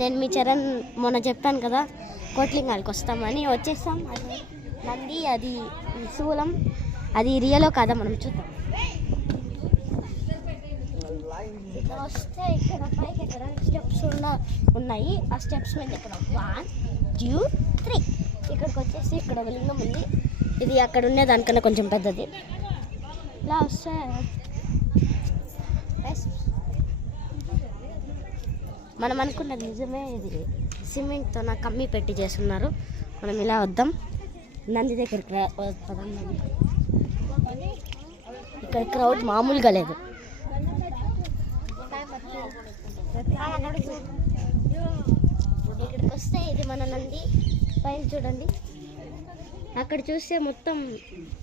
నేను మీ చరణ్ మొన్న చెప్పాను కదా కోట్లింగాలకి వస్తామని, వచ్చేస్తాం. అది నంది, అది శూలం, అది రియలో కాదా మనం చూద్దాం. ఇక్కడ వస్తే ఇక్కడ పైకి ఇక్కడ స్టెప్స్ ఉన్నాయి. ఆ స్టెప్స్ మీద ఇక్కడ 1 2 3 ఇక్కడికి వచ్చేసి ఇక్కడ ఒక లింగం ఉంది. ఇది అక్కడ ఉండే దానికన్నా కొంచెం పెద్దది. ఇలా వస్తే మనం అనుకున్నది నిజమే, ఇది సిమెంట్తో నా కమ్మి పెట్టి చేస్తున్నారు. మనం ఇలా వద్దాం, నంది దగ్గరికి వద్దాం. ఇక్కడ క్రౌడ్ మామూలుగా లేదు. ఇక్కడికి వస్తే ఇది మన నంది పైన చూడండి. అక్కడ చూస్తే మొత్తం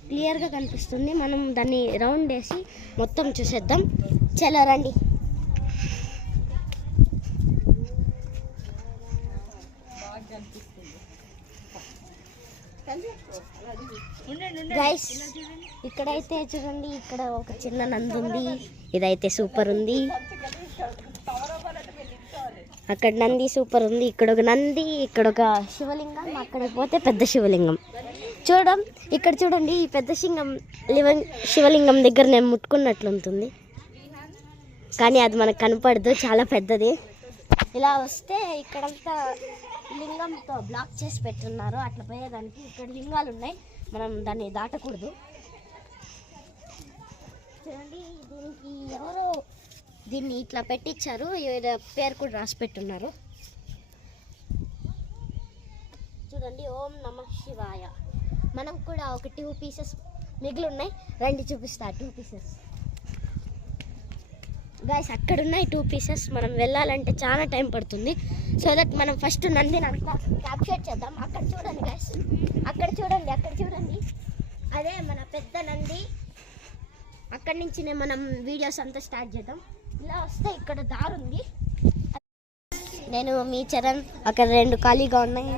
క్లియర్గా కనిపిస్తుంది. మనం దాన్ని రౌండ్ వేసి మొత్తం చూసేద్దాం. చలో రండి. గైస్ ఇక్కడైతే చూడండి, ఇక్కడ ఒక చిన్న నంది ఉంది. ఇదైతే సూపర్ ఉంది. అక్కడ నంది సూపర్ ఉంది. ఇక్కడ ఒక నంది, ఇక్కడ ఒక శివలింగం, అక్కడికి పోతే పెద్ద శివలింగం. ఇక్కడ చూడండి, ఈ పెద్ద శివలింగం దగ్గర నేను ముట్టుకున్నట్లుంటుంది, కానీ అది మనకు కనపడదు, చాలా పెద్దది. ఇలా వస్తే ఇక్కడంతా లింగంతో బ్లాక్ చేసి పెట్టున్నారు. అట్లా పోయేదానికి ఇక్కడ లింగాలు ఉన్నాయి, మనం దాన్ని దాటకూడదు. చూడండి, దీనికి ఎవరో దీన్ని ఇట్లా పెట్టించారు, పేరు కూడా రాసి పెట్టున్నారు. చూడండి, ఓం నమః శివాయ. మనం కూడా ఒక 2 పీసెస్ మిగిలి ఉన్నాయి, రండి చూపిస్తా. 2 పీసెస్ గైస్, అక్కడ ఉన్నాయి 2 పీసెస్. మనం వెళ్ళాలంటే చాలా టైం పడుతుంది. సో దట్ మనం ఫస్ట్ నందిని అంతా క్యాప్చర్ చేద్దాం. అక్కడ చూడండి గైస్, అక్కడ చూడండి, అదే మన పెద్ద నంది. అక్కడి నుంచి మనం వీడియోస్ అంతా స్టార్ట్ చేద్దాం. ఇలా వస్తే ఇక్కడ దారి ఉంది. నేను మీ చరణ్ అక్కడ 2 ఖాళీగా ఉన్నాయి,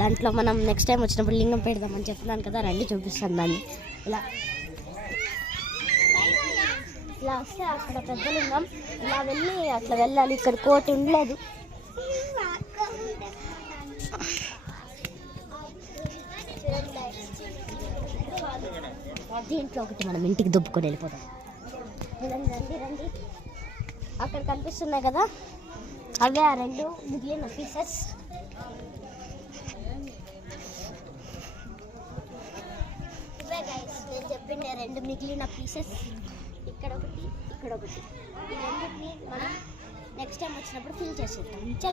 దాంట్లో మనం నెక్స్ట్ టైం వచ్చినప్పుడు లింగం పెడదామని చెప్తున్నాను కదా, రండి చూపిస్తాను దాన్ని. ఇలా వస్తే అక్కడ పెద్ద లింగం, ఇలా అట్లా వెళ్ళాలి. ఇక్కడ కోటి ఉండలేదు. దీంట్లో ఒకటి మనం ఇంటికి దుబ్బుకొని వెళ్ళిపోతాం. రండి, అక్కడ కనిపిస్తున్నాయి కదా, అవే ఆ 2 మిగిలిన పీసెస్. ఇవే గైస్ నేను చెప్పిన 2 మిగిలిన పీసెస్. ఇక్కడ ఒకటి, ఇక్కడ ఒకటి. ఈ రెండింటిని మనం నెక్స్ట్ టైం వచ్చినప్పుడు ఫిల్ చేసేద్దాం.